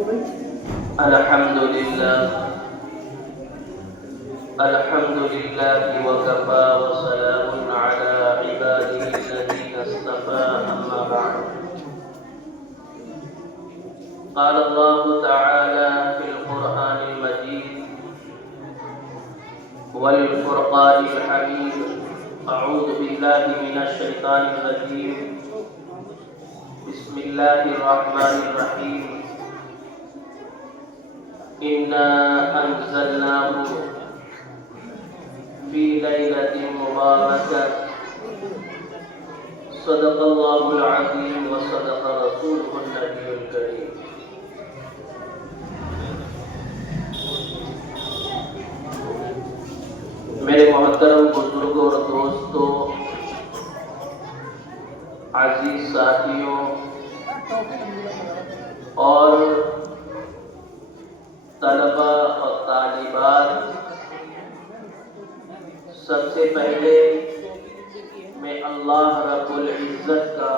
الحمد لله وكفى وسلام على عباده الذين اصطفى أما بعد. قال الله تعالى في القرآن المجيد والفرقان الحميد: أعوذ بالله من الشيطان الرجيم. بسم الله الرحمن الرحيم. إنا أنزلناه في ليلة مباركة. صدق الله العظيم وصدق رسوله النبي الكريم. میرے محترم بزرگوں اور دوستوں، عزیز ساتھیوں اور طلبہ اور طالبات، سب سے پہلے میں اللہ رب العزت کا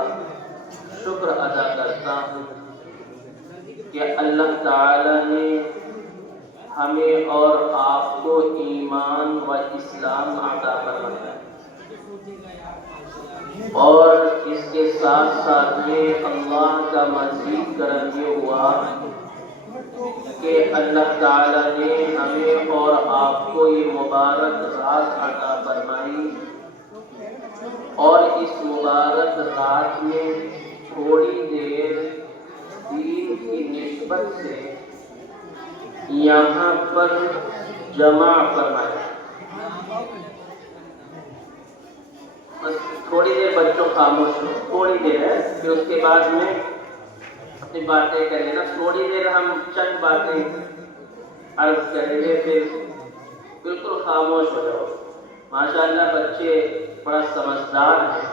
شکر ادا کرتا ہوں کہ اللہ تعالی نے ہمیں اور آپ کو ایمان و اسلام عطا فرمایا، اور اس کے ساتھ ساتھ میں اللہ کا مزید کرم یہ ہوا کہ اللہ تعالی نے ہمیں اور آپ کو یہ مبارک رات عطا فرمائی، اور اس مبارک رات میں تھوڑی دیر دین کی نسبت سے یہاں پر جمع فرمایا. بس تھوڑی دیر بچوں خاموش ہو، تھوڑی دیر ہے، پھر اس کے بعد میں اپنی باتیں کریں گے نا. تھوڑی دیر ہم چند باتیں عرض کریں گے، پھر بالکل خاموش ہو جاؤ. ماشاءاللہ بچے بڑا سمجھدار ہیں،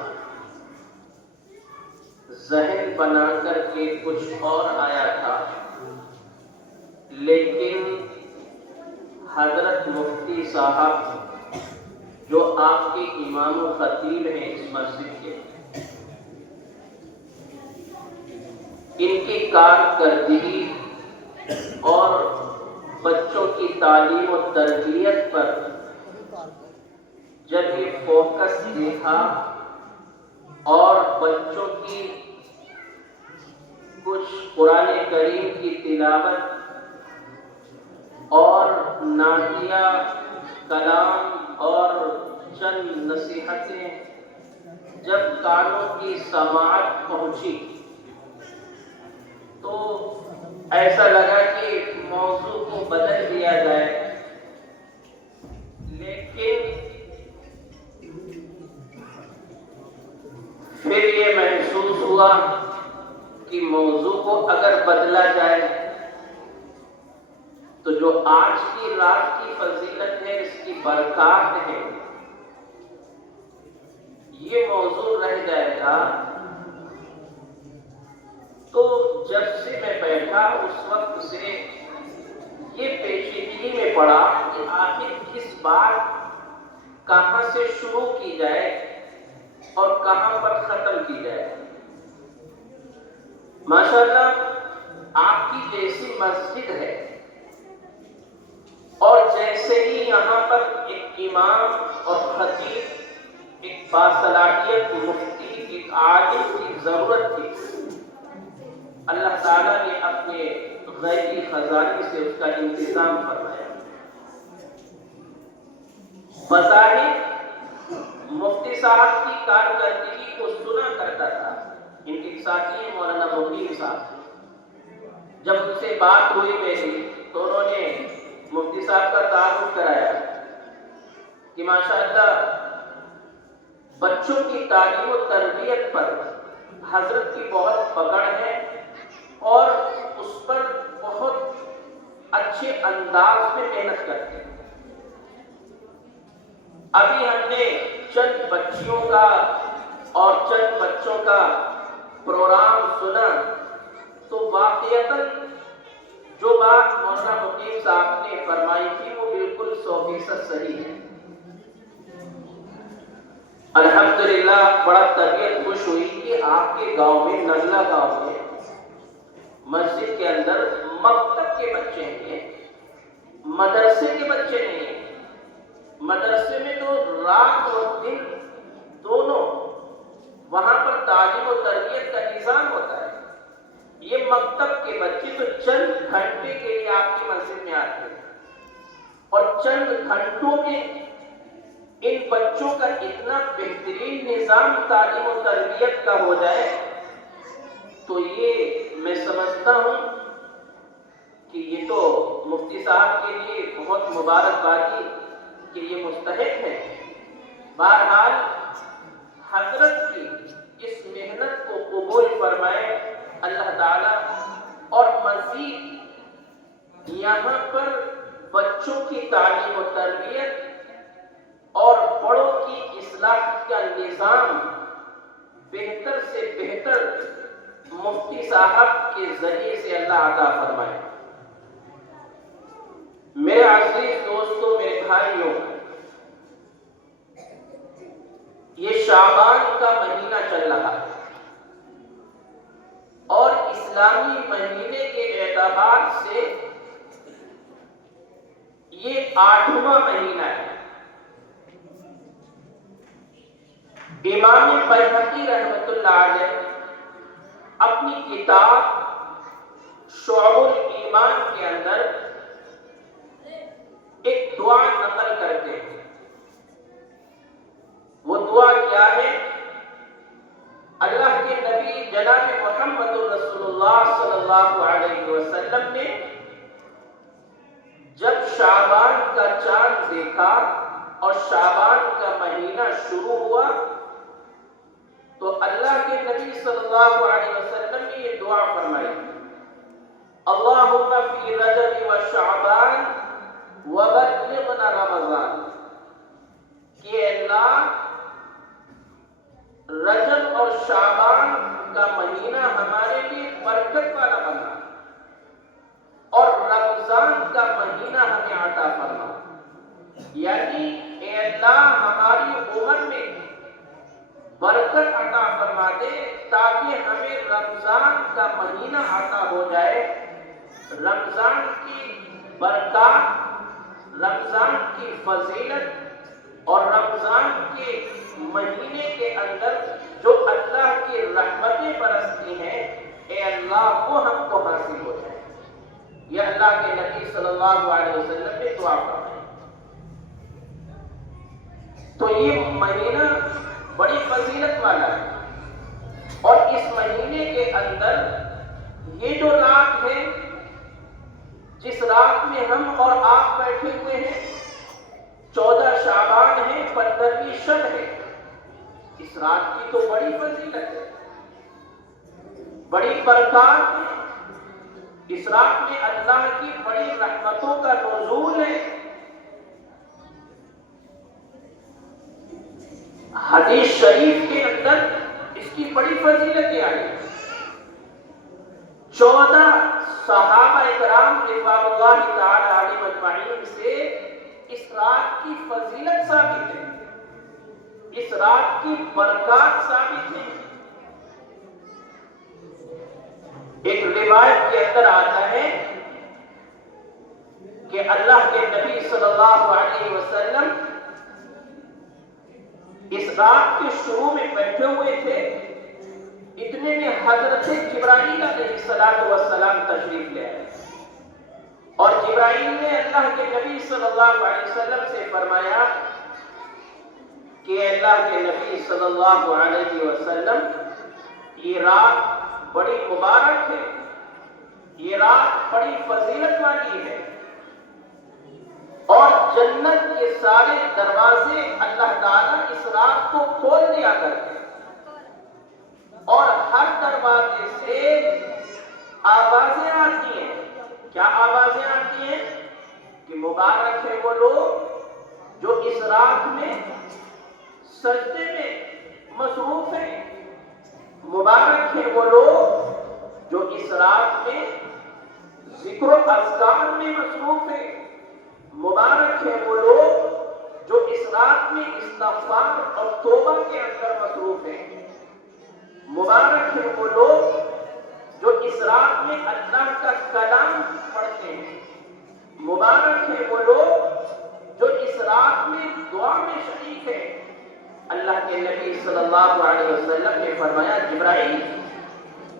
ذہن بنا کر کے کچھ اور آیا تھا، لیکن حضرت مفتی صاحب جو آپ کے امام و خطیب ہیں اس مسجد کے، ان کی کارکردگی اور بچوں کی تعلیم و تربیت پر جب یہ فوکس دیکھا اور بچوں کی کچھ قرآن کریم کی تلاوت اور نعتیہ کلام اور چند نصیحتیں جب کانوں کی سماعت پہنچی تو ایسا لگا کہ موضوع کو بدل دیا جائے، لیکن پھر یہ محسوس ہوا کہ موضوع کو اگر بدلا جائے تو جو آج کی رات کی فضیلت ہے، اس کی برکات ہے، یہ موضوع رہ جائے گا. تو جب سے میں بیٹھا اس وقت سے یہ پیچیدگی میں پڑا کہ آخر کس بات کہاں سے شروع کی جائے اور کہاں پر ختم کی جائے. ماشاءاللہ آپ کی جیسی مسجد ہے اور جیسے ہی یہاں پر ایک امام اور خطیب، ایک باصلاحیت مفتی، ایک عالم کی ضرورت تھی، اللہ تعالیٰ نے اپنے غیبی خزانے سے اس کا انتظام فرمایا. بظاہر مفتی صاحب کی کارکردگی کو سنا کرتا تھا، ان کے ساتھی مولانا مبین صاحب، جب ان سے بات ہوئی میری تو انہوں نے مفتی صاحب کا تعارف کرایا کہ ماشاءاللہ بچوں کی تعلیم و تربیت پر حضرت کی بہت پکڑ ہے اور اس پر بہت اچھے انداز میں محنت کرتے ہیں. ابھی ہم نے چند بچیوں کا اور چند بچوں کا پروگرام سنا تو واقعتاً جو بات مولانا مقیم صاحب نے فرمائی تھی وہ بالکل 100% صحیح ہے. الحمدللہ بڑا طبیعت خوش ہوئی کہ آپ کے گاؤں میں، نگلا گاؤں میں، مسجد کے اندر رات اور دن دونوں وہاں پر تعلیم و تربیت کا نظام ہوتا ہے۔ یہ مکتب کے بچے تو چند گھنٹے کے لیے آپ کی مسجد میں آتے ہیں اور چند گھنٹوں میں ان بچوں کا اتنا بہترین نظام تعلیم و تربیت کا ہو جائے تو یہ میں سمجھتا ہوں کہ یہ تو مفتی صاحب کے لیے بہت مبارکبادی کہ یہ مستحق ہے۔ بہرحال حضرت کی اس محنت کو قبول فرمائے اللہ تعالیٰ، اور مزید یہاں پر بچوں کی تعلیم و تربیت اور بڑوں کی اصلاح کا نظام بہتر سے بہتر مفتی صاحب کے ذریعے سے اللہ عطا فرمائے۔ میرے عزیز دوستوں، میرے بھائیوں، یہ شعبان کا مہینہ چل رہا ہے اور اسلامی مہینے کے اعتبار سے یہ 8واں مہینہ ہے۔ امام بیہقی رحمۃ اللہ علیہ اپنی کتاب شعب الایمان کے اندر ایک دعا نقل کرتے ہیں۔ وہ دعا کیا ہے؟ اللہ کے نبی جناب محمد رسول اللہ صلی اللہ علیہ وسلم نے جب شعبان کا چاند دیکھا اور شعبان کا مہینہ شروع ہوا تو اللہ کے نبی صلی اللہ علیہ وسلم نے یہ دعا فرمائی، اللہم فی رجب و شعبان وبلغنا رمضان، کہ اللہ رجب اور شعبان کا مہینہ ہمارے لیے برکت والا بنا اور رمضان کا مہینہ ہمیں عطا فرما، یعنی اے اللہ ہماری عمر میں برکت عطا فرما دے تاکہ ہمیں رمضان کا مہینہ عطا ہو جائے۔ رمضان کی برکات، رمضان کی فضیلت اور رمضان کے مہینے کے اندر جو اللہ کی رحمتیں برستی ہیں، اے اللہ وہ ہم کو حاصل ہو جائے۔ یہ اللہ کے نبی صلی اللہ علیہ وسلم نے دعا فرمائی۔ تو یہ مہینہ بڑی فضیلت والا ہے اور اس مہینے کے اندر یہ جو رات ہے جس رات میں ہم اور آپ بیٹھے ہوئے ہیں 14 شعبان ہے، 15ویں شب ہے، اس رات کی تو بڑی فضیلت ہے، بڑی برکات ہے، اس رات میں اللہ کی بڑی رحمتوں کا نزول ہے۔ حدیث شریف کے اندر اس کی بڑی فضیلتیں آئی۔ 14 صحابہ اکرام رضوان اللہ تعالی علیہم اجمعین سے اس رات کی فضیلت ثابت ہے، اس رات کی برکات ثابت ہے۔ ایک روایت کے اندر آتا ہے کہ اللہ کے نبی صلی اللہ علیہ وسلم اس رات کے شروع میں بیٹھے ہوئے تھے، اتنے میں حضرت جبرائیل علیہ السلام تشریف لے آئے اور جبرائیل نے اللہ کے نبی صلی اللہ علیہ وسلم سے فرمایا کہ اللہ کے نبی صلی اللہ علیہ وسلم، یہ رات بڑی مبارک ہے، یہ رات بڑی فضیلت والی ہے اور جنت کے سارے دروازے اللہ تعالیٰ اس رات کو کھول دیا کرتے ہیں اور ہر دروازے سے آوازیں آتی ہیں۔ کیا آوازیں آتی ہیں؟ کہ مبارک ہے وہ لوگ جو اس رات میں سجدے میں مصروف ہیں، مبارک ہے وہ لوگ جو اس رات میں ذکر و اذکار میں مصروف ہیں، مبارک ہے وہ لوگ جو اس رات میں استغفار اور توبہ کے اندر مصروف ہیں، مبارک ہے وہ لوگ جو اس رات میں اللہ کا کلام پڑھتے ہیں، مبارک ہے وہ لوگ جو اس رات میں دعا میں شریک ہیں، اللہ کے نبی صلی اللہ علیہ وسلم نے فرمایا جبرائیل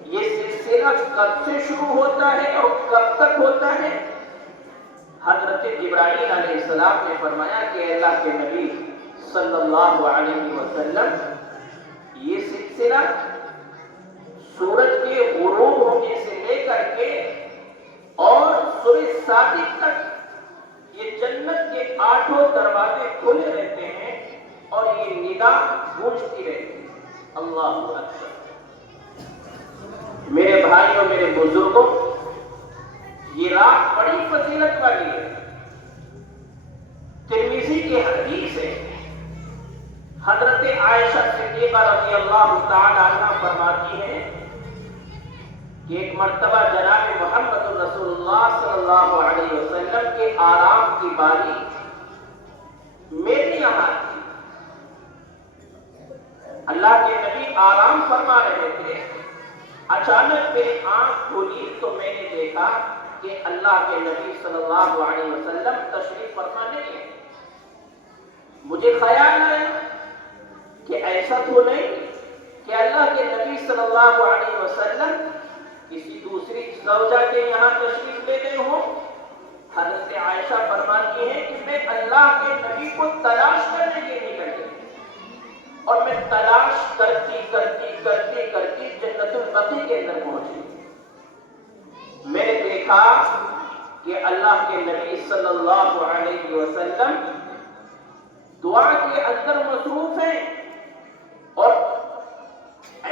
یہ سلسلہ کب سے شروع ہوتا ہے اور کب تک ہوتا ہے؟ حضرت جبرائیل علیہ السلام نے فرمایا کہ اللہ کے نبی صلی اللہ علیہ وسلم یہ سلسلہ سورج کے غروب ہونے سے لے کر کے اور سورج صادق تک یہ جنت کے 8 دروازے کھلے رہتے ہیں اور یہ ندا گونجتی رہتی ہے۔ اللہ اکبر۔ میرے بھائیوں میرے بزرگوں، یہ رات بڑی فضیلت والی ہے۔ ترمذی کی حدیث ہے، حضرت عائشہ صدیقہ رضی اللہ تعالی عنہا فرماتی ہیں کہ ایک مرتبہ جناب محمد رسول اللہ صلی اللہ علیہ وسلم کے آرام کی باری میرے یہاں تھی۔ اللہ کے نبی آرام فرما رہے تھے، اچانک میری آنکھ کھلی تو میں نے دیکھا کہ اللہ کے نبی صلی اللہ علیہ وسلم تشریف فرما نہیں ہے۔ مجھے خیال آیا کہ ایسا تو نہیں کہ اللہ کے نبی صلی اللہ علیہ وسلم کسی دوسری زوجہ کے یہاں تشریف لے گئے ہوں۔ حضرت عائشہ فرماتی ہیں کہ میں اللہ کے نبی کو تلاش کرنے کے لیے نکل گئی اور میں تلاش کرتی جنت البقیع کے اندر پہنچی۔ میں نے دیکھا کہ اللہ کے نبی صلی اللہ علیہ وسلم دعا کے اندر مصروف ہیں اور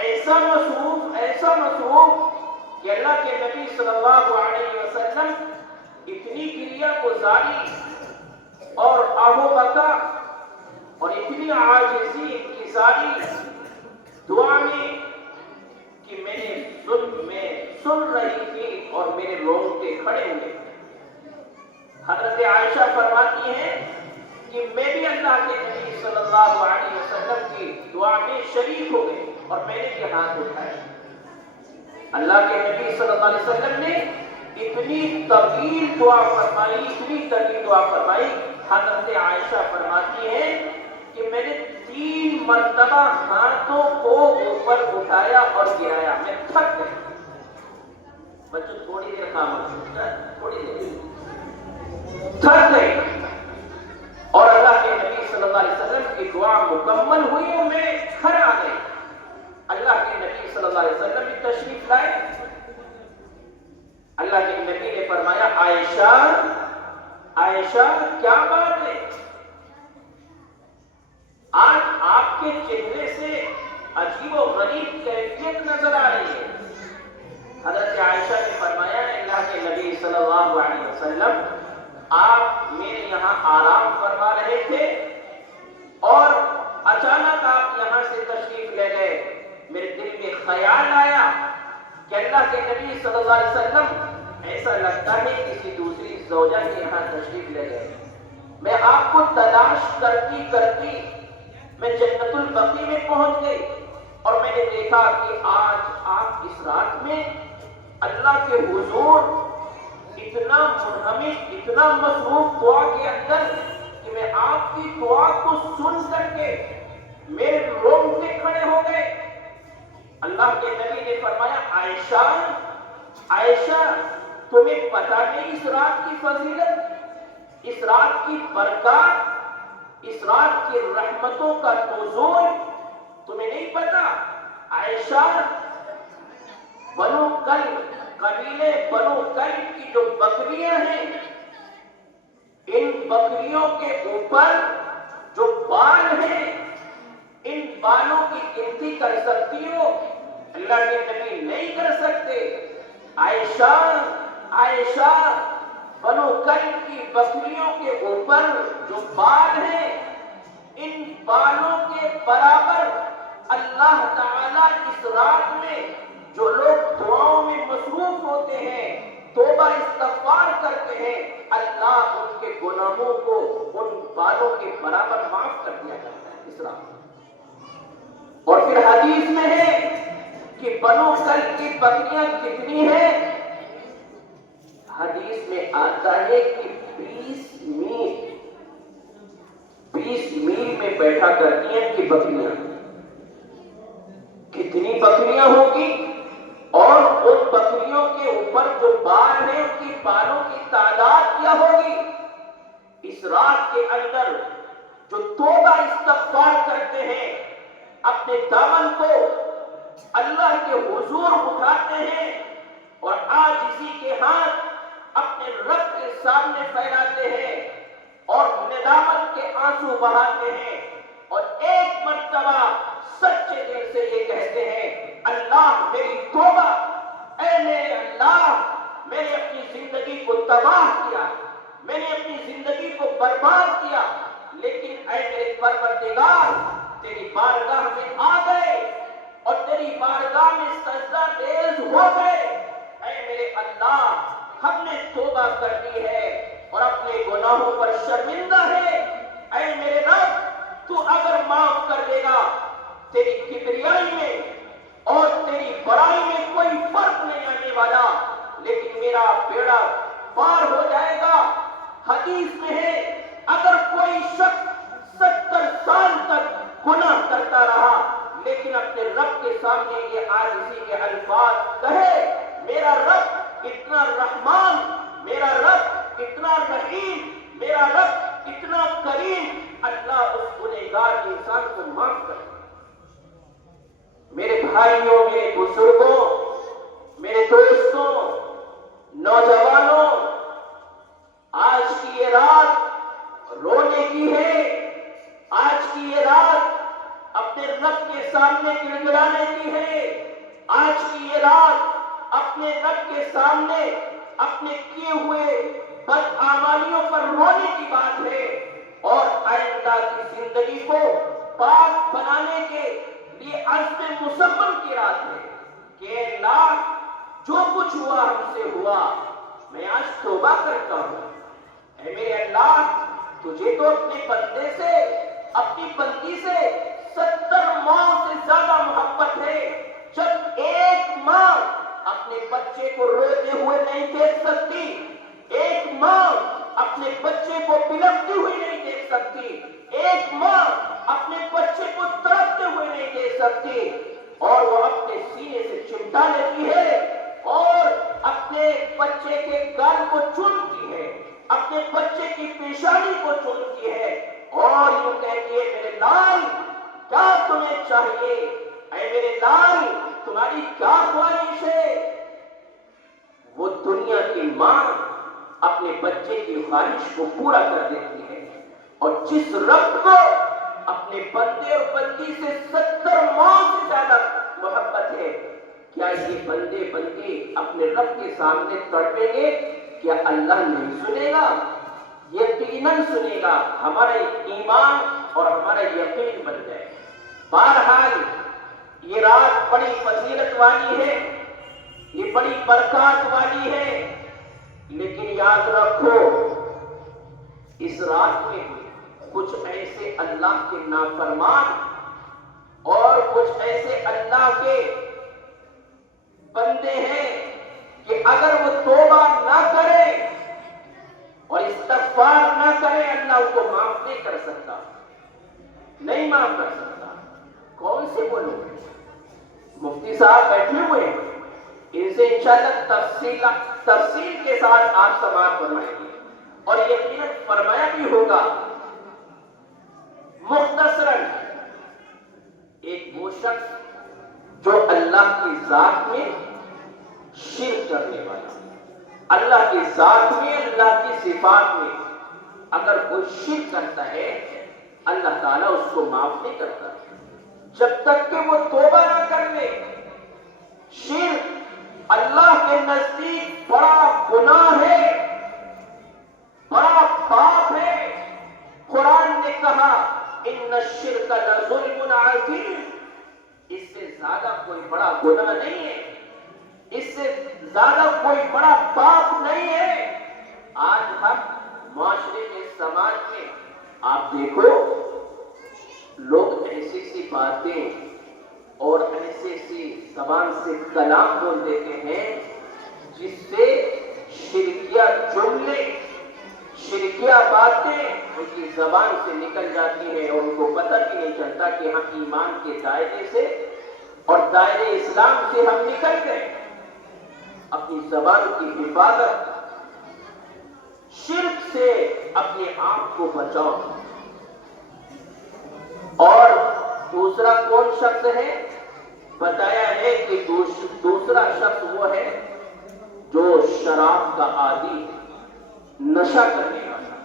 ایسا مصروف کہ اللہ کے نبی صلی اللہ علیہ وسلم اتنی کریا گزاری اور آہو بکا اور اتنی عاجزی انکساری دعا میں کہ میں سن رہی تھی اور میرے رونگٹے کھڑے ہوئے۔ حضرت عائشہ فرماتی ہیں کہ میں بھی اللہ کے نبی صلی اللہ علیہ وسلم کی دعا میں شریک ہو گئی اور میں نے یہ ہاتھ اٹھایا۔ اللہ کے نبی صلی اللہ علیہ وسلم نے اتنی طویل دعا فرمائی، حضرت عائشہ فرماتی ہیں کہ میں نے 3 مرتبہ ہاتھوں کو اوپر اٹھایا اور گرایا، میں تھک گئی۔ بچوں تھوڑی دیر تھک گئی اور اللہ کے نبی صلی اللہ علیہ وسلم کی دعا مکمل ہوئی اور میں کھڑا آ گئی۔ اللہ کے نبی صلی اللہ علیہ وسلم بھی تشریف لائے۔ اللہ کے نبی نے فرمایا عائشہ کیا بات ہے؟ آج آپ کے چہرے سے عجیب و غریب کیفیت نظر آ رہی ہے۔ حضرت عائشہ نے فرمایا اللہ کے نبی صلی اللہ علیہ وسلم آپ میرے یہاں آرام فرما رہے تھے اور اچانک آپ یہاں سے تشریف لے گئے۔ میرے دل میں خیال آیا کہ اللہ کے نبی صلی اللہ علیہ وسلم ایسا لگتا ہے کسی دوسری زوجہ کے یہاں تشریف لے گئے۔ میں آپ کو تلاش کرتی میں جنت البقیع میں پہنچ گئی اور میں نے دیکھا کہ آج آپ اس رات میں اللہ کے حضور اتنا منہمک، اتنا مصروف دعا کے اندر کہ میں آپ کی دعا کو سن کر کے میرے رونگٹے کھڑے ہو گئے۔ اللہ کے نبی نے فرمایا عائشہ تمہیں پتہ نہیں اس رات کی فضیلت، اس رات کی برکات، اس رات کی رحمتوں کا نزول تمہیں نہیں پتا؟ عائشہ قبیلے بنو کلب کی جو بکریاں ہیں، ان بکریوں کے اوپر جو بال ہیں، ان بالوں کی گنتی کر سکتی ہو؟ اللہ کے نبی نہیں کر سکتے۔ عائشہ بنو کلب کی بکریوں کے اوپر جو بال ہیں، ان بالوں کے برابر اللہ تعالیٰ اس رات میں جو لوگ دعاؤں میں مصروف ہوتے ہیں، توبہ استغفار کرتے ہیں، اللہ ان کے گناہوں کو ان بالوں کے برابر معاف کر دیا جاتا ہے اس رات میں۔ اور پھر حدیث میں ہے کہ بنو کلب کی بکریاں کتنی ہیں؟ حدیث میں آتا ہے کہ 20 20 میل میں بیٹھا کرتی ہیں ان کی بکریاں. کتنی بکریاں ہوگی؟ اور ان بکریوں کے اوپر جو بال ہیں ان کی بالوں کی تعداد کیا ہوگی؟ اس رات کے اندر جو توبہ استغفار کرتے ہیں، اپنے دامن کو اللہ کے حضور اٹھاتے ہیں اور آج اسی کے ہاتھ اپنے رب کے سامنے پھیلاتے ہیں اور ندامت کے آنسو بہاتے ہیں اور ایک مرتبہ سچے دل سے یہ کہتے ہیں، اللہ میری توبہ، اے میرے اللہ، میں نے اپنی زندگی کو تباہ کیا، میں نے اپنی زندگی کو برباد کیا، لیکن اے میرے پروردگار تیری بارگاہ میں آ گئے اور تیری بارگاہ میں سجدہ ریز ہو گئے. اے میرے اللہ، ہم نے توبہ کر لی ہے اور اپنے گناہوں پر شرمندہ ہے. اے میرے رب، تو اگر معاف کر دے گا، تیری کبریائی میں اور تیری بڑائی میں کوئی فرق نہیں آنے والا، لیکن میرا بیڑا پار ہو جائے گا. حدیث میں ہے اگر کوئی شخص 70 سال تک گناہ کرتا رہا لیکن اپنے رب کے سامنے یہ عاجزی کے الفاظ کہے، میرا رب اتنا رحمان، میرا رب اتنا رحیم، میرا رب اتنا کریم، اللہ اس گنہگار انسان کو معاف کر. میرے بھائیوں، میرے بزرگوں، میرے دوستوں، نوجوانوں، آج کی یہ رات رونے کی ہے. آج کی یہ رات اپنے رب کے سامنے گڑ گڑانے کی ہے. آج کی یہ رات اپنے رب کے سامنے اپنے کیے ہوئے بدعمالیوں پر رونے کی بات ہے اور آئندہ کی زندگی کو پاک بنانے کے لیے عزم مصمم کی رات ہے کہ اللہ جو کچھ ہوا ہم سے ہوا، میں آج توبہ کرتا ہوں. اے میرے اللہ، تجھے تو اپنے بندے سے، اپنی بندی سے 70 ماہ سے زیادہ محبت ہے. جب ایک ماں اپنے بچے کو روتے ہوئے نہیں دیکھ سکتی، ایک ماں اپنے بچے کو بلکتی ہوئی نہیں دیکھ سکتی، ایک ماں اپنے بچے کو تڑپتے ہوئے نہیں دیکھ سکتی اور وہ اپنے سینے سے چمٹا لیتی ہے اور اپنے بچے کے گال کو چومتی ہے، اپنے بچے کی پیشانی کو چومتی ہے اور یوں کہتی ہے، میرے لال کیا تمہیں چاہیے؟ اے میرے لال تمہاری کیا خواہش ہے؟ وہ دنیا کی ماں اپنے بچے کی خواہش کو پورا کر دیتی ہے. اور جس رب کو اپنے بندے اور بندی سے 70 ماہ سے زیادہ محبت ہے، کیا یہ بندے بندی اپنے رب کے سامنے تڑپیں گے؟ کیا اللہ نہیں سنے گا؟ یقیناً سنے گا. ہمارا ایمان اور ہمارا یقین بن جائے. بہرحال یہ رات بڑی فضیلت والی ہے، یہ بڑی برکات والی ہے، لیکن یاد رکھو اس رات میں کچھ ایسے اللہ کے نافرمان اور کچھ ایسے اللہ کے بندے ہیں کہ اگر وہ توبہ نہ کرے اور استغفار نہ کرے، اللہ اس کو معاف نہیں کر سکتا، نہیں معاف کر سکتا. کون سے وہ لوگ؟ مفتی صاحب بیٹھے ہوئے ہیں، ان سے انشاءاللہ تفصیل کے ساتھ آپ سماعت فرمائیں گے اور یقیناً فرمایا بھی ہوگا. مختصراً ایک وہ شخص جو اللہ کی ذات میں شرک کرنے والا، اللہ کی ذات میں، اللہ کی صفات میں اگر کوئی شرک کرتا ہے، اللہ تعالیٰ اس کو معاف نہیں کرتا جب تک کہ وہ توبہ نہ کر لے. شرک اللہ کے نزدیک بڑا گناہ ہے، بڑا پاپ ہے. قرآن نے کہا ان الشرک لظلم عظیم. اس سے زیادہ کوئی بڑا گناہ نہیں ہے، اس سے زیادہ کوئی بڑا پاپ نہیں ہے. آج ہم معاشرے کے سماج میں آپ دیکھو لوگ ایسی سی باتیں اور ایسی سی زبان سے کلام بول دیتے ہیں جس سے شرکیہ جملے، شرکیہ کیا باتیں ان کی زبان سے نکل جاتی ہیں اور ان کو پتہ بھی نہیں چلتا کہ ہم ایمان کے دائرے سے اور دائرے اسلام سے ہم نکل گئے. اپنی زبان کی حفاظت، شرک سے اپنے آپ کو بچاؤ. اور دوسرا کون شخص ہے؟ بتایا ہے کہ دوسرا شخص وہ ہے جو شراب کا عادی ہے، نشہ کرنے والا.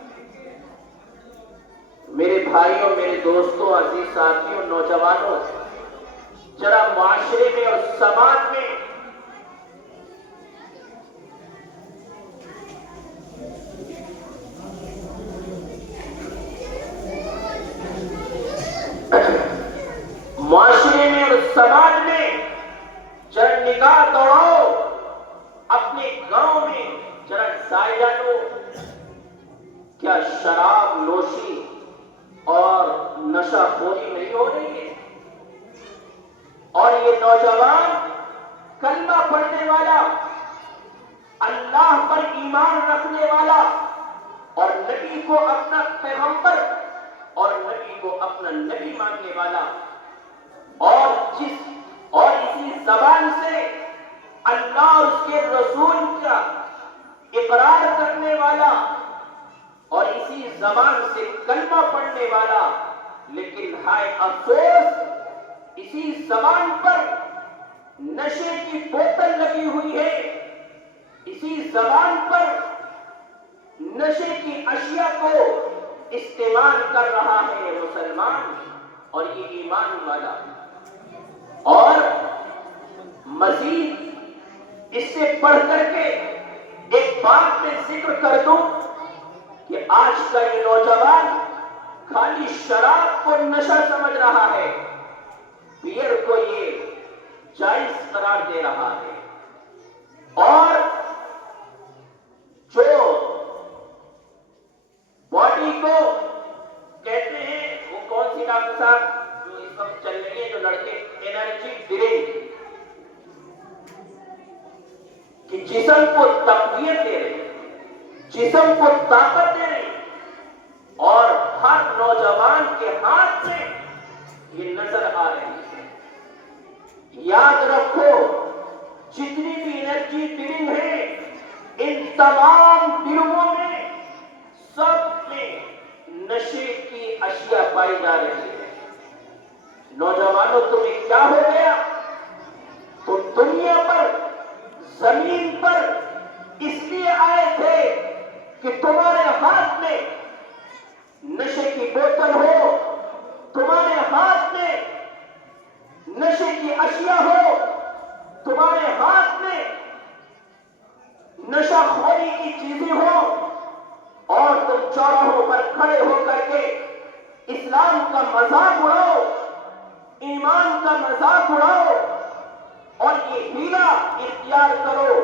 میرے بھائیوں، میرے دوستوں، عزیز ساتھیوں، نوجوانوں، ذرا معاشرے میں اور سماج میں اور سماج میں ذرا نگاہ دوڑاؤ. اپنے گاؤں میں ذرا جائزہ لو. کیا شراب نوشی اور نشہ خوری نہیں ہو رہی ہے؟ اور یہ نوجوان کلمہ پڑھنے والا، اللہ پر ایمان رکھنے والا اور نبی کو اپنا پیغمبر اور نبی کو اپنا نبی ماننے والا، اور اسی زبان سے اللہ اور اس کے رسول کا اقرار کرنے والا اور اسی زبان سے کلمہ پڑھنے والا، لیکن ہائے افسوس اسی زبان پر نشے کی بوتل لگی ہوئی ہے، اسی زبان پر نشے کی اشیاء کو استعمال کر رہا ہے مسلمان اور یہ ایمان والا. اور مزید اس سے پڑھ کر کے ایک بات میں ذکر کر دوں کہ آج کا یہ نوجوان خالی شراب کو نشہ سمجھ رہا ہے، بیئر کو یہ جائز قرار دے رہا ہے. اور جو باڈی کو کہتے ہیں، وہ کون سی ڈاکٹر صاحب جو اس وقت چل رہی ہے جو لڑکے، انرجی ڈرنک، کہ جسم کو تقویت دے رہے، جسم کو طاقت دے رہے، اور ہر نوجوان کے ہاتھ میں یہ نظر آ رہی ہے. یاد رکھو جتنی بھی انرجی ڈرنک ہے، ان تمام ڈرنکوں میں سب میں نشے کی اشیاء پائی جا رہی ہے. نوجوانوں تمہیں کیا ہو گیا؟ تو دنیا پر، زمین پر اس لیے آئے تھے کہ تمہارے ہاتھ میں نشے کی بوتل ہو، تمہارے ہاتھ میں نشے کی اشیاء ہو، تمہارے ہاتھ میں نشہ خوری کی چیزیں ہو، اور تم چوراہوں پر کھڑے ہو کر کے اسلام کا مذاق اڑاؤ، ایمان کا مذاق اڑاؤ، اور یہ ہیلا اختیار کرو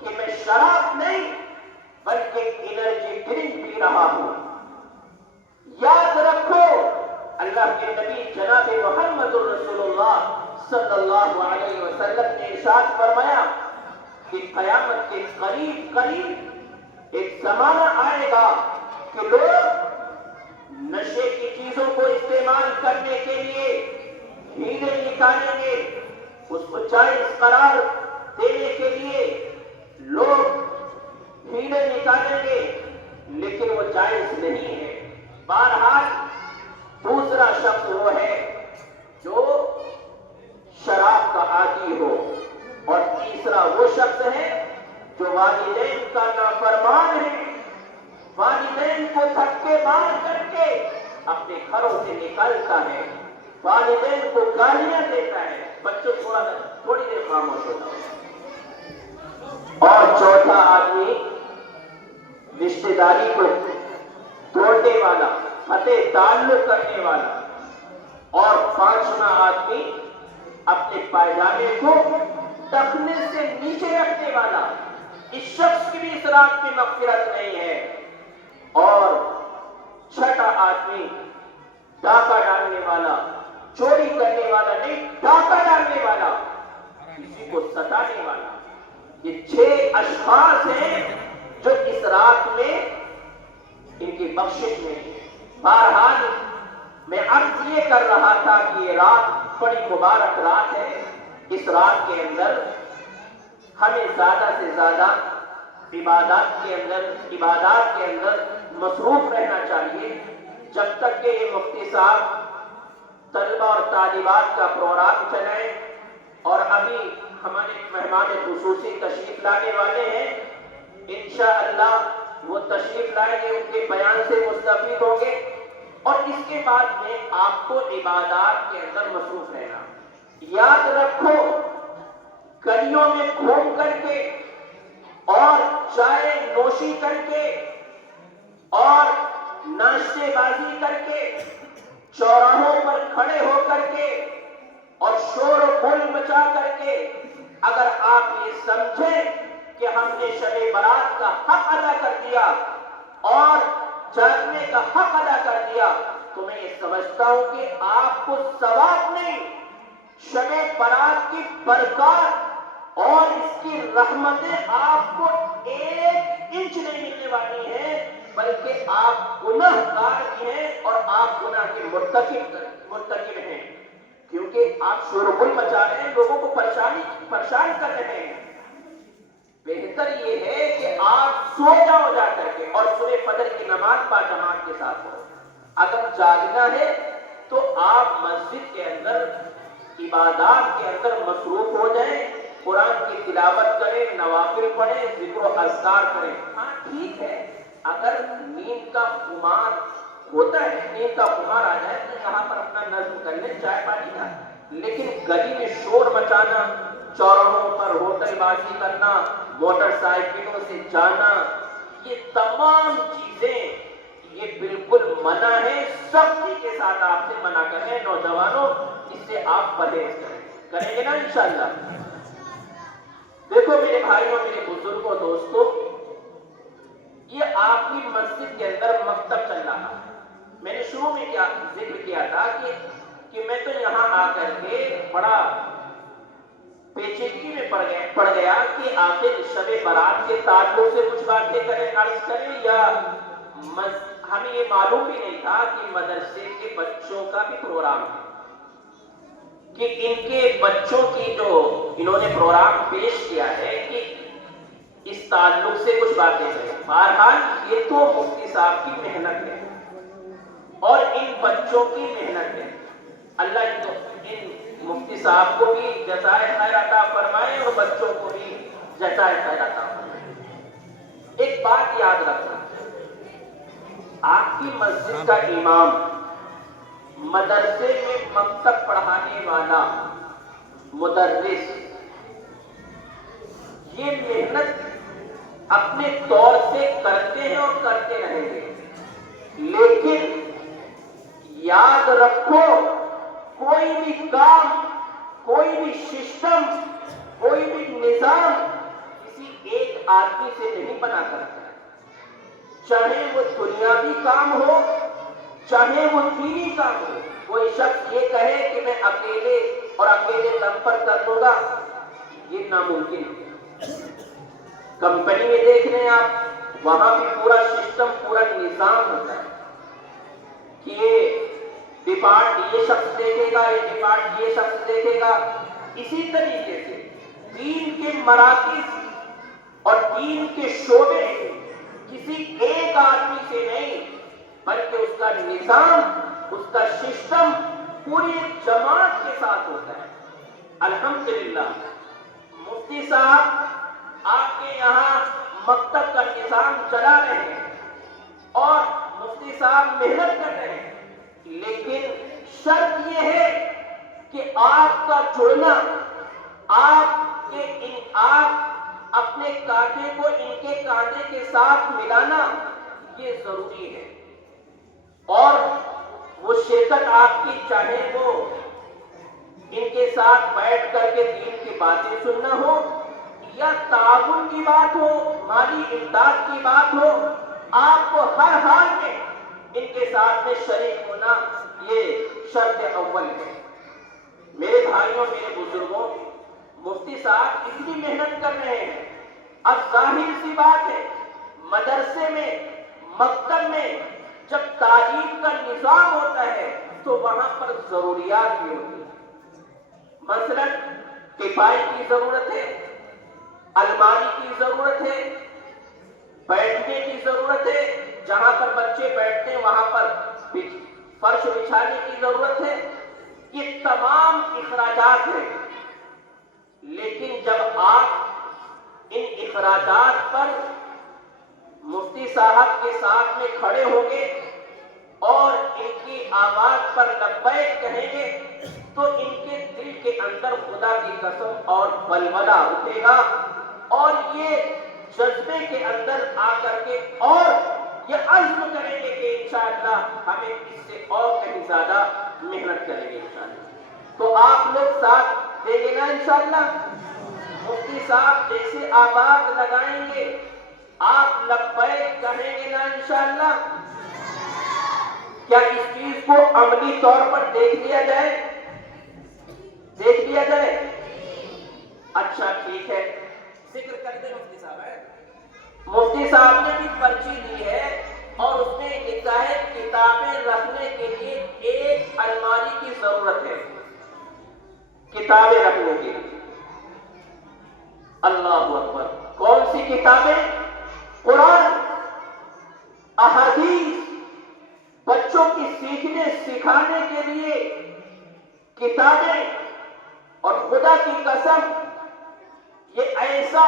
کہ میں شراب نہیں بلکہ انرجی ڈرنک پی رہا ہوں. یاد رکھو اللہ کے نبی جناب محمد رسول اللہ صلی اللہ علیہ وسلم نے ارشاد فرمایا کہ قیامت کے قریب قریب ایک زمانہ آئے گا کہ لوگ نشے کی چیزوں کو استعمال کرنے کے لیے ہیلے نکالیں گے، اس کو جائز قرار دینے کے لیے لوگ ہیلے نکالیں گے، لیکن وہ جائز نہیں ہے. بہرحال دوسرا شخص وہ ہے جو شراب کا عادی ہو، اور تیسرا وہ شخص ہے جو والدین کا نافرمان ہے، والدین کو دھکے مار کر کے اپنے گھروں سے نکالتا ہے، والدین کو گالیاں دیتا ہے. بچوں تھوڑی دیر خاموش ہوتا ہے. اور چوتھا آدمی رشتہ داری کو توڑنے والا، قطع تعلق کرنے والا. اور پانچواں آدمی اپنے پائجامے کو ٹخنے سے نیچے رکھنے والا. اس شخص کی بھی اس رات میں مغفرت نہیں ہے. اور چھٹا آدمی ڈاکہ ڈالنے والا، چوری کرنے والا نہیں، ڈاکہ ڈالنے والا، کسی کو ستانے والا. یہ 6 اشخاص ہیں جو اس رات میں ان کی بخشش میں. بہرحال میں عرض یہ کر رہا تھا کہ یہ رات بڑی مبارک رات ہے. اس رات کے اندر ہمیں زیادہ سے زیادہ عبادات کے اندر مصروف رہنا چاہیے. جب تک کہ یہ مفتی صاحب طلبہ اور طالبات کا پروگرام چلائیں، اور ابھی ہمارے مہمان خصوصی تشریف لانے والے ہیں، انشاءاللہ وہ تشریف لائیں گے، ان کے بیان سے مستفید ہوں گے. اور اس کے بعد میں آپ کو عبادات کے اندر مصروف رہنا. یاد رکھو، گلیوں میں گھوم کر کے اور چائے نوشی کر کے اور ناشتے بازی کر کے، چوراہوں پر کھڑے ہو کر کے اور شور و گل مچا کر کے اگر آپ یہ سمجھیں کہ ہم نے شب برات کا حق ادا کر دیا اور جاگنے کا حق ادا کر دیا، تو میں یہ سمجھتا ہوں کہ آپ کو ثواب نہیں، شب برات کی برکات اور اس کی رحمتیں آپ کو 1 انچ نہیں ملنے والی ہیں، بلکہ آپ گناہ گار بھی ہیں اور آپ گناہ کے مرتکب ہیں، کیونکہ آپ شور و گل مچا رہے ہیں، لوگوں کو پریشان کر رہے ہیں. بہتر یہ ہے کہ آپ سو جاؤ جا کر کے اور سورہ فجر کی نماز با جماعت کے ساتھ ہو. اگر جاگنا ہے تو آپ مسجد کے اندر عبادات کے اندر مصروف ہو جائیں، قرآن کی تلاوت کریں، نوافل پڑھیں، ذکر و اذکار کریں. ہاں ٹھیک ہے، اگر نیند کا خمار ہوتا ہے، نیند کا خمار آ جائے تو یہاں پر اپنا نظم کر لیں چائے پانی کا. لیکن گلی میں شور مچانا، چوراہوں پر ہوٹل بازی کرنا، موٹر سائیکلوں سے جانا، یہ تمام چیزیں یہ بالکل منع ہے. سختی کے ساتھ آپ سے منع کر رہے ہیں. نوجوانوں، اس سے آپ پرہیز کریں گے نا انشاءاللہ. دیکھو میرے بھائیوں، میرے بزرگوں، دوستوں، یہ آپ کی مسجد کے اندر مکتب چل رہا ہے. میں نے شروع میں ذکر کیا تھا کہ میں تو یہاں آ کر کے بڑا پیچیدگی میں پڑ گیا کہ آخر شب برات کے تعلق سے کچھ باتیں عرض کریں، یا ہمیں یہ معلوم بھی نہیں تھا کہ مدرسے کے بچوں کا بھی پروگرام ہے، کہ ان کے بچوں کی جو انہوں نے پروگرام پیش کیا ہے کہ اس تعلق سے کچھ باتیں کریں. بہرحال یہ تو مفتی صاحب کی محنت ہے اور ان بچوں کی محنت ہے. اللہ ان مفتی صاحب کو بھی جزائے خیر عطا فرمائے اور بچوں کو بھی جزائے خیر عطا فرمائے. ایک بات یاد رکھنا، آپ کی مسجد کا امام، مدرسے میں مکتب پڑھانے والا مدرس، یہ محنت اپنے طور سے کرتے ہیں اور کرتے رہیں گے. لیکن یاد رکھو، کوئی بھی کام، کوئی بھی سسٹم، کوئی بھی نظام کسی ایک آدمی سے نہیں بنا کرتا. چاہے وہ دنیاوی کام ہو، چاہے وہ دینی کام ہو. کوئی شخص یہ کہے کہ میں اکیلے دم پر کر لوں گا، یہ ناممکن ہے. کمپنی میں دیکھ رہے ہیں آپ، وہاں بھی پورا سسٹم، پورا نظام ہوتا ہے کہ یہ ڈپارٹ یہ شخص دیکھے گا، یہ ڈپارٹ یہ شخص دیکھے گا. اسی طریقے سے دین کے مراکز اور دین کے شعبے کسی ایک آدمی سے نہیں، بلکہ اس کا نظام، اس کا سسٹم پوری جماعت کے ساتھ ہوتا ہے. الحمدللہ مفتی صاحب آپ کے یہاں مکتب کا نظام چلا رہے ہیں اور مفتی صاحب محنت کر رہے ہیں، لیکن شرط یہ ہے کہ آپ کا جڑنا، آپ اپنے کانٹے کو ان کے کانٹے کے ساتھ ملانا، یہ ضروری ہے. اور وہ شرکت آپ کی، چاہے وہ ان کے ساتھ بیٹھ کر کے دین کی باتیں سننا ہو، یا تعاون کی بات ہو، مالی امداد کی بات ہو، آپ کو ہر حال میں ان کے ساتھ میں شریک ہونا یہ شرط اول ہے. میرے بھائیوں، میرے بزرگوں، مفتی صاحب اتنی محنت کر رہے ہیں. اب ظاہر سی بات ہے، مدرسے میں مکتب میں جب تعلیم کا نظام ہوتا ہے تو وہاں پر ضروریات بھی ہوتی ہیں. مثلا ٹپائی کی ضرورت ہے، الماری کی ضرورت ہے، بیٹھنے کی ضرورت ہے، جہاں پر بچے بیٹھتے ہیں وہاں پر فرش بچھانے کی ضرورت ہے. یہ تمام اخراجات ہیں. لیکن جب آپ ان اخراجات پر مفتی صاحب کے ساتھ میں کھڑے ہوں گے اور ان کی آواز پر لبیک کہیں گے تو ان کے دل کے اندر خدا کی قسم اور ولولہ اٹھے گا، اور یہ جذبے کے اندر آ کر کے اور یہ عزم کریں گے کہ انشاءاللہ ہمیں اس سے اور کہیں زیادہ محنت کریں گے انشاءاللہ. تو آپ لوگ ساتھ دیں گے نا انشاءاللہ؟ مفتی صاحب جیسے آواز لگائیں گے آپ لبیک کہیں گے نا انشاءاللہ؟ کیا اس چیز کو عملی طور پر دیکھ لیا جائے؟ دیکھ لیا جائے؟ اچھا ٹھیک ہے، ذکر کر دیں مفتی صاحب ہے. مفتی صاحب نے بھی پرچی دی ہے اور اس میں لکھا ہے کتابیں رکھنے کے لیے ایک الماری کی ضرورت ہے. کتابیں رکھنے کے لیے. اللہ اکبر. کون سی کتابیں؟ قرآن، احادیث، بچوں کی سیکھنے سکھانے کے لیے کتابیں. اور خدا کی قسم یہ ایسا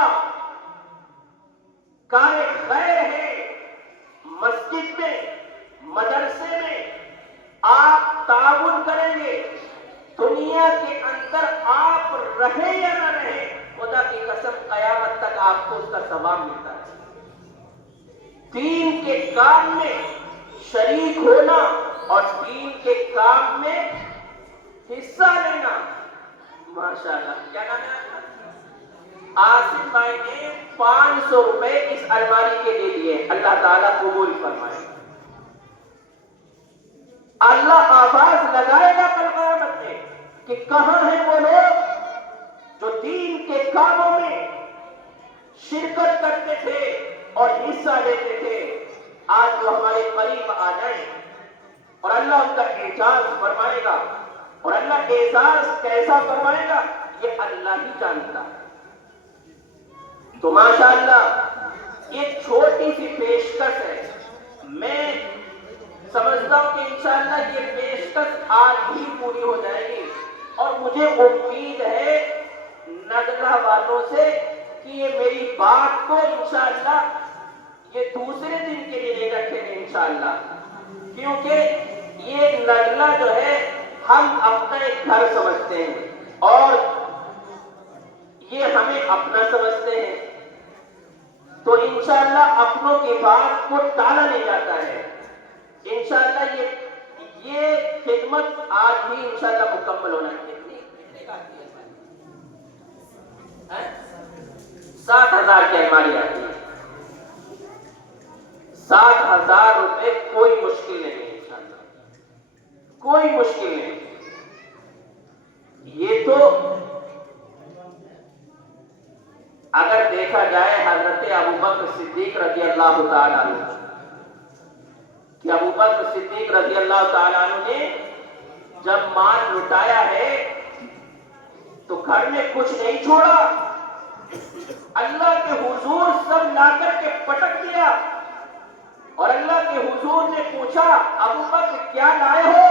کار خیر ہے. مسجد میں، مدرسے میں آپ تعاون کریں گے، دنیا کے اندر آپ رہیں یا نہ رہیں، خدا کی قسم قیامت تک آپ کو اس کا ثواب ملتا ہے. دین کے کام میں شریک ہونا اور دین کے کام میں حصہ لینا. ماشاءاللہ. کیا نام ہے آپ کا؟ آصف بھائی نے 500 روپے اس الماری کے لیے دیے. اللہ تعالیٰ قبول فرمائے. اللہ آواز لگائے گا کل قیامت میں کہ کہاں ہیں وہ لوگ جو دین کے کاموں میں شرکت کرتے تھے اور حصہ لیتے تھے. آج وہ ہمارے قریب آ جائیں اور اللہ ان کا اعزاز فرمائے گا. اور اللہ اعزاز کیسا فرمائے گا یہ اللہ ہی جانتا ہے. تو ماشاءاللہ یہ چھوٹی سی پیشکش ہے. میں سمجھتا ہوں کہ انشاءاللہ یہ پیشکش آج ہی پوری ہو جائے گی اور مجھے امید ہے نگلا والوں سے کہ یہ میری بات کو انشاءاللہ یہ دوسرے دن کے لیے نہیں رکھیں گے انشاءاللہ. کیونکہ یہ نگلا جو ہے ہم اپنا ایک گھر سمجھتے ہیں اور یہ ہمیں اپنا سمجھتے ہیں. تو انشاءاللہ اپنوں کی بات کو ٹالا نہیں جاتا ہے. انشاءاللہ یہ خدمت آج ہی انشاءاللہ مکمل ہونا ہے. کتنے کا آتی ہے؟ 7,000 کی الماری آتی ہے. 7,000 روپے کوئی مشکل نہیں ہے انشاءاللہ. کوئی مشکل نہیں. یہ تو اگر دیکھا جائے حضرت ابوبکر صدیق رضی اللہ تعالیٰ عنہ کہ ابوبکر صدیق رضی اللہ تعالیٰ عنہ نے جب مال لٹایا ہے تو گھر میں کچھ نہیں چھوڑا. اللہ کے حضور سب لا کر کے پٹک دیا اور اللہ کے حضور نے پوچھا ابوبکر کیا لائے ہو؟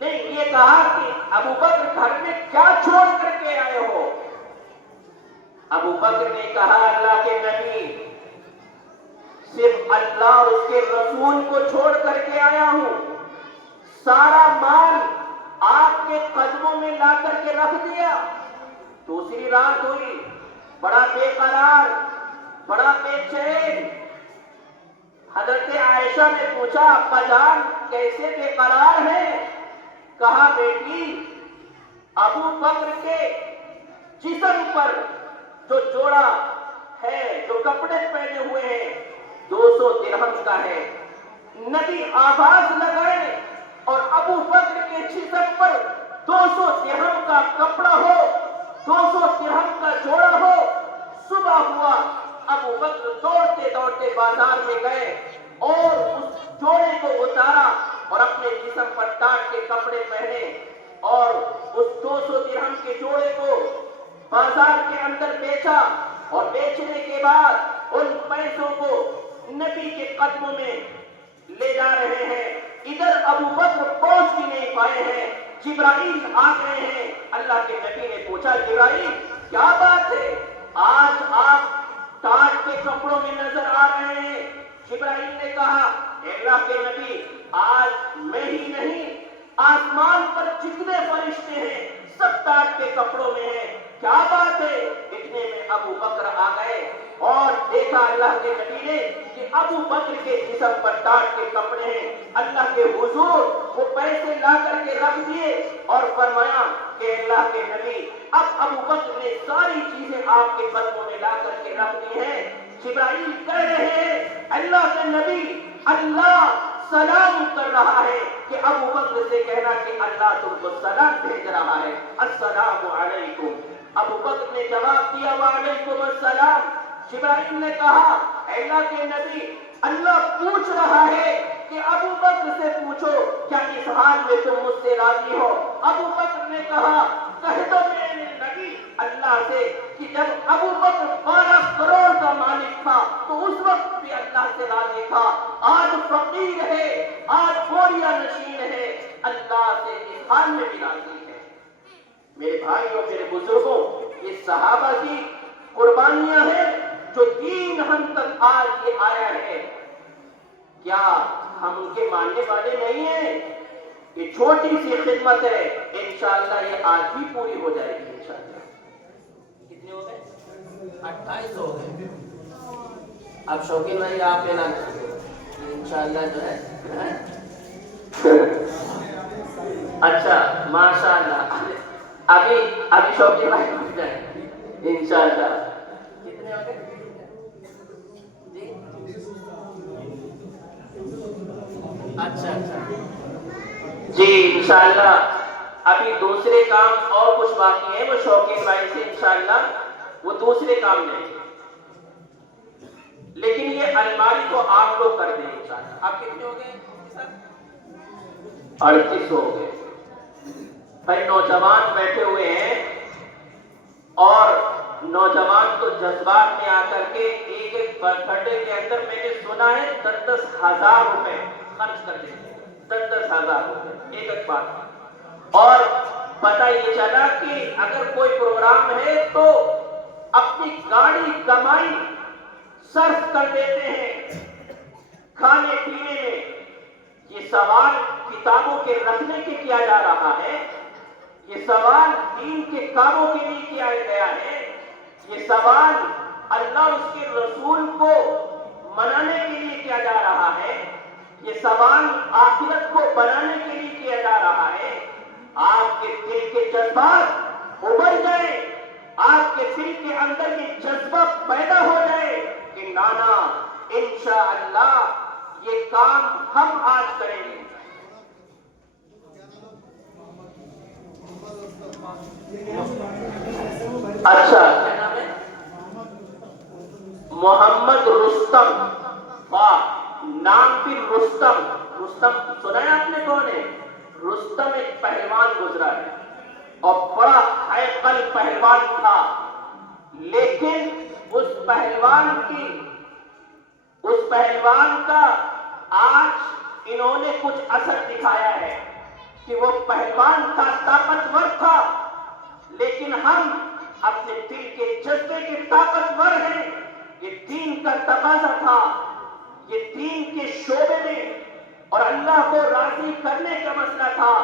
نہیں، یہ کہا کہ ابوبکر گھر میں کیا چھوڑ کر کے آئے ہو؟ ابوبکر نے کہا اللہ کے نبی صرف اللہ اور اس کے رسول کو چھوڑ کر کے آیا ہوں. سارا مال آپ کے قدموں میں لا کر کے رکھ دیا. دوسری رات ہوئی، بڑا بے قرار، بڑا بے چین. حضرت عائشہ نے پوچھا ابا جان کیسے بے قرار ہے؟ کہا بیٹی ابوبکر کے جسم پر جو جوڑا ہے، جو کپڑے پہنے ہوئے ہیں 200 درہم کا ہے. نبی آواز لگائے اور ابوبکر کے جسم پر 200 درہم کا کپڑا ہو، 200 درہم کا جوڑا ہو. صبح ہوا ابوبکر دوڑتے دوڑتے دوڑتے بازار میں گئے اور اس جوڑے کو اتارا اور اپنے جسم پر ٹاٹ کے کپڑے پہنے اور اس 200 درہم کے جوڑے کو بازار کے اندر بیچا اور بیچنے کے بعد ان پیسوں کو نبی کے قدموں میں لے جا رہے ہیں. ادھر ابو بکر پہنچ بھی نہیں پائے ہیں, جبرائیل آ گئے ہیں. اللہ کے نبی نے پوچھا, جبرائیل کیا بات ہے, آج آپ ٹاٹ کے کپڑوں میں نظر آ رہے ہیں؟ جبرائیل نے کہا, اللہ کے نبی آج میں ہی نہیں, آسمان پر جتنے فرشتے ہیں سب ٹاٹ کے کپڑوں میں ہیں, کیا بات ہے؟ اتنے میں ابو بکر آ گئے اور دیکھا اللہ کے نبی نے کہ ابو بکر کے جسم پر ٹاٹ کے کپڑے ہیں. اللہ کے حضور وہ پیسے لا کر کے رکھ دیے اور فرمایا کہ اللہ کے نبی اب ابو بکر نے ساری چیزیں آپ کے قدموں میں لا کر کے رکھ دی ہیں. جبرائیل کہہ رہے ہیں اللہ کے نبی اللہ سلام کر رہا ہے کہ ابو بکر سے کہنا کہ اللہ تم کو سلام بھیج رہا ہے, السلام علیکم. ابو بکر نے جواب دیا وعلیکم السلام. جبرائیل نے کہا اللہ کے نبی اللہ پوچھ رہا ہے کہ ابو بکر سے پوچھو کیا اس حال میں تم مجھ سے راضی ہو؟ ابو بکر نے کہا کہہ دو میرے نبی اللہ سے کہ جب ابو بکر 12 کروڑ کا مالک تھا تو اس وقت بھی اللہ سے راضی تھا, آج فقیر ہے, آج بوریا نشین ہے, اللہ سے اس حال میں بھی راضی ہے. میرے بھائیوں میرے بزرگوں, یہ صحابہ کی قربانیاں ہیں جو دین ہم تک آج یہ آیا ہے. کیا ہم ان کے ماننے والے نہیں ہیں؟ یہ چھوٹی سی خدمت ہے, انشاءاللہ یہ آج بھی پوری ہو جائے گی انشاءاللہ. کتنے ہو گئے؟ 28 ہو گئے. اب شوقین بھائی آپ اعلان کیجیے انشاءاللہ جو ہے. اچھا ماشاءاللہ, ابھی شوقین بھائی پہنچ جائیں انشاءاللہ. کتنے ہو گئے جی؟ اچھا جی انشاءاللہ. ابھی دوسرے کام اور کچھ باقی ہیں, وہ شوقین بھائی سے انشاءاللہ وہ دوسرے کام نہیں, لیکن یہ الماری کو آپ لوگ کر دیں انشاءاللہ. آپ کتنے ہو گئے؟ 38 ہو گئے. بھائی نوجوان بیٹھے ہوئے ہیں اور نوجوان تو جذبات میں آ کر کے ایک ایک گھنٹے کے اندر میں نے سنا ہے 10 ہزار روپے خرچ کر دیتے ہیں. 10 ہزار روپے ایک ایک بات. اور پتہ یہ چلا کہ اگر کوئی پروگرام ہے تو اپنی گاڑی کمائی صرف کر دیتے ہیں کھانے پینے میں. یہ سوال کتابوں کے رکھنے کے کیا جا رہا ہے, یہ سوال دین کے کاموں کے لیے کیا گیا ہے, یہ سوال اللہ اس کے رسول کو منانے کے لیے کیا جا رہا ہے, یہ سوال آخرت کو بنانے کے لیے کیا جا رہا ہے. آپ کے دل کے جذبات ابھر جائیں, آپ کے دل کے اندر یہ جذبہ پیدا ہو جائے کہ نانا انشاءاللہ یہ کام ہم آج کریں گے. اچھا کیا نام ہے؟ محمد رستم. واہ, نام بھی رستم. رستم سنا ہے آپ نے کون ہے؟ رستم ایک پہلوان گزرا ہے اور بڑا ہیکل پہلوان تھا, لیکن اس پہلوان کا آج انہوں نے کچھ اثر دکھایا ہے کہ وہ پہلوان تھا, طاقتور تھا, لیکن ہم اپنے دل کے جذبے کے طاقتور ہیں. یہ دین کا تقاضا تھا, یہ دین کے شعبے میں اور اللہ کو راضی کرنے کا مسئلہ تھا.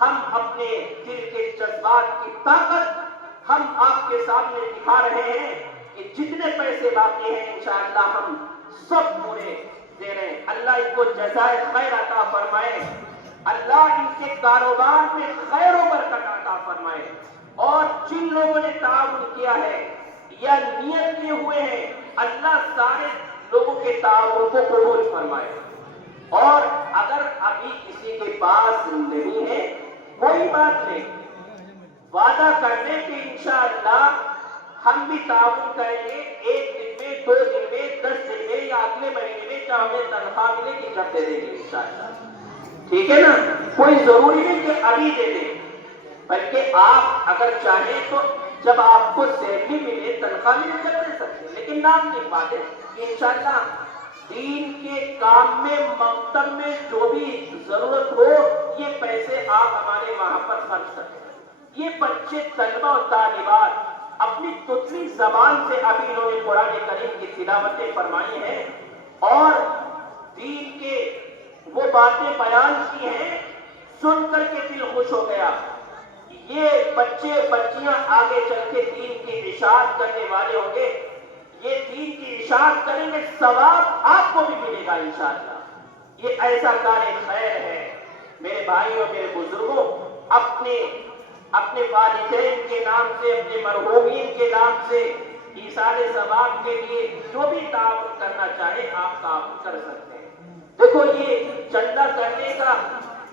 ہم اپنے دل کے جذبات کی طاقت ہم آپ کے سامنے دکھا رہے ہیں کہ جتنے پیسے باقی ہیں انشاءاللہ ہم سب پورے دے رہے ہیں. اللہ ان کو جزائے خیر عطا فرمائے, اللہ ان کے کاروبار میں خیر و برکت عطا فرمائے. اور جن لوگوں نے تعاون کیا ہے یا نیت کیے ہوئے ہیں, اللہ سارے لوگوں کے تعاون کو قبول فرمائے. اور اگر ابھی کسی کے پاس نہیں ہے کوئی بات نہیں, وعدہ کرنے کہ انشاءاللہ ہم بھی تعاون کریں گے. 1 دن میں, 2 دن میں, 10 دن میں یا جب ہمیں تنخواہ ملے گی جب دے دیں گے انشاءاللہ، ٹھیک ہے نا؟ کوئی ضروری نہیں کہ ابھی دے دیں، بلکہ آپ اگر چاہیں تو جب آپ کو سیلری ملے، تنخواہ ملے جب دے سکتے ہیں، لیکن نام نہیں پاتے انشاءاللہ دین کے کام میں، مکتب میں جو بھی ضرورت ہو یہ پیسے آپ ہمارے وہاں پر خرچ کریں۔ یہ بچے طلبہ اور طالبات اپنی تتلی زبان سے ابھی انہوں نے قرآن کریم کی تلاوتیں فرمائی ہیں اور دین کے وہ باتیں بیان کی ہیں، سن کر کے دل خوش ہو گیا۔ یہ بچے بچیاں آگے چل کے دین کی اشاعت کرنے والے ہوں گے، یہ دین کی اشاعت کریں گے، ثواب آپ کو بھی ملے گا انشاءاللہ۔ یہ ایسا کار خیر ہے میرے بھائیوں، میرے بزرگوں، اپنے والدین کے نام سے، اپنے مرحومین کے نام سے ایصال ثواب کے لیے جو بھی تعاون کرنا چاہے آپ تعاون کر سکتے ہیں۔ دیکھو یہ چندہ کرنے کا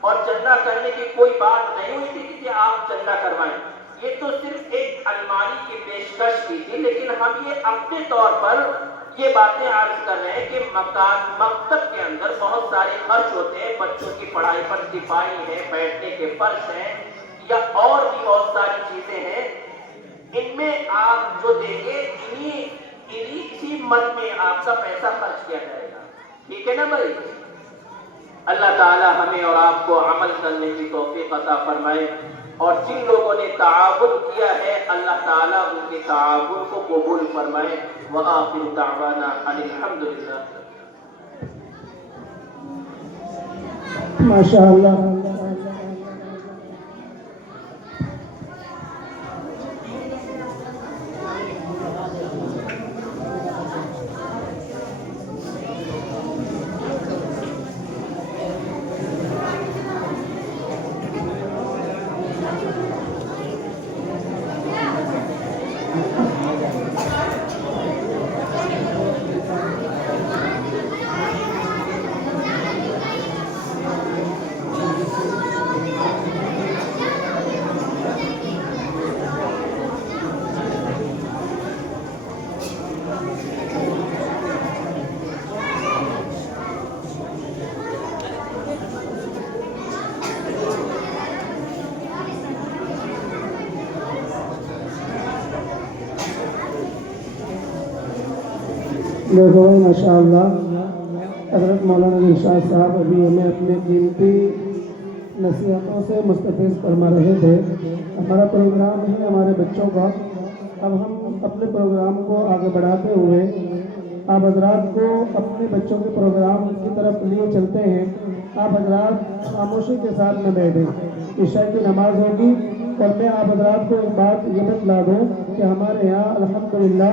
اور چندہ کرنے کی کوئی بات نہیں ہوئی تھی کہ آپ چندہ کروائیں، یہ تو صرف ایک الماری کی پیشکش کی تھی، لیکن ہم یہ اپنے طور پر یہ باتیں عرض کر رہے ہیں کہ مکتب کے اندر بہت سارے خرچ ہوتے ہیں، بچوں کی پڑھائی پر دفاعی ہے، بیٹھنے کے فرش ہیں یا اور بھی بہت ساری چیزیں ہیں، ان میں آپ جو دیں گے اسی مد میں آپ کا پیسہ خرچ کیا جائے گا، ٹھیک ہے نا بھائی؟ اللہ تعالی ہمیں اور آپ کو عمل کرنے کی توفیق عطا فرمائے، اور جن لوگوں نے تعاون کیا ہے اللہ تعالیٰ ان کے تعاون کو قبول فرمائے۔ وآخر دعوانا ان الحمد للہ۔ ماشاء اللہ۔ دیکھو بھائی ماشاء اللہ، حضرت مولانا دلشاد صاحب ابھی ہمیں اپنے قیمتی نصیحتوں سے مستفیض فرما رہے تھے۔ ہمارا پروگرام ہے ہمارے بچوں کا، اب ہم اپنے پروگرام کو آگے بڑھاتے ہوئے آپ حضرات کو اپنے بچوں کے پروگرام کی طرف لیے چلتے ہیں۔ آپ حضرات خاموشی کے ساتھ میں بیٹھیں، عشاء کی نماز ہوگی، اور میں آپ حضرات کو ایک بات یہ بتلا دوں کہ ہمارے یہاں الحمدللہ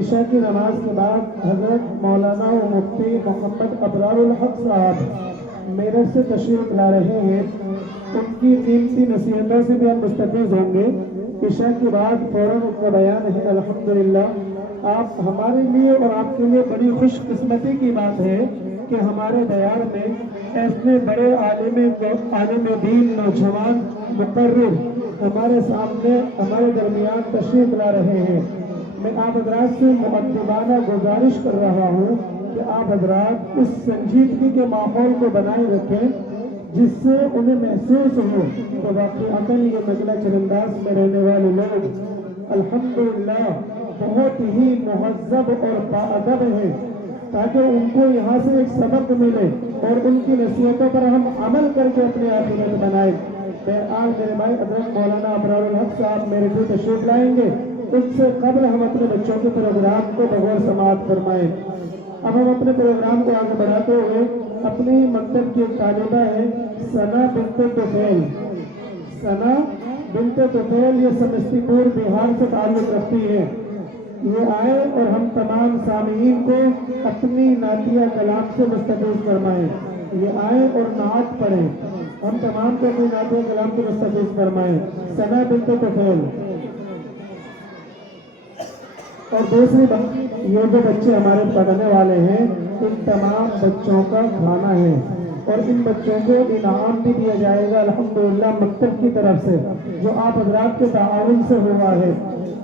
عشاء کی نماز کے بعد حضرت مولانا و مفتی محمد ابرار الحق صاحب میرٹھ سے تشریف لا رہے ہیں، ان کی قیمتی نصیحتوں سے بھی ہم مستفیض ہوں گے۔ عشاء کے بعد فوراً ان کا بیان ہے الحمدللہ۔ آپ ہمارے لیے اور آپ کے لیے بڑی خوش قسمتی کی بات ہے کہ ہمارے دیار میں ایسے بڑے عالم دین نوجوان مقرر ہمارے سامنے ہمارے درمیان تشریف لا رہے ہیں۔ میں آپ حضرات سے مؤدبانہ گزارش کر رہا ہوں کہ آپ حضرات اس سنجیدگی کے ماحول کو بنائے رکھیں جس سے انہیں محسوس ہو کہ واقعی یہ نگلا چلنداز میں رہنے والے لوگ الحمدللہ بہت ہی مہذب اور باادب ہیں، تاکہ ان کو یہاں سے ایک سبق ملے اور ان کی نصیحتوں پر ہم عمل کر کے اپنی آخرت بنائیں۔ آج میرے بھائی حضرت مولانا ابرار الحق صاحب میرے لیے تشریف لائیں گے، اس سے قبل ہم اپنے بچوں کے پروگرام کو بغور سماعت فرمائیں۔ اب ہم اپنے پروگرام کو آگے بڑھاتے ہوئے اپنی مکتب کی ایک طالبہ ہے ثنا بنت طفیل، ثنا بنت طفیل، یہ سمستی پور بہار سے تعلق رکھتی ہے، یہ آئے اور ہم تمام سامعین کو اپنی نعتیہ کلام سے مستفیض فرمائیں۔ یہ آئے اور نعت پڑھیں، ہم تمام کو اپنی نعتیہ کلام سے مستفیض فرمائیں۔ ثنا بنت طفیل۔ اور دوسری بات، یہ جو بچے ہمارے پڑھنے والے ہیں ان تمام بچوں کا کھانا ہے، اور ان بچوں کو انعام بھی دیا جائے گا الحمدللہ مکتب کی طرف سے، جو آپ حضرات کے تعاون سے ہوا ہے۔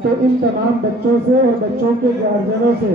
تو ان تمام بچوں سے اور بچوں کے گارجنوں سے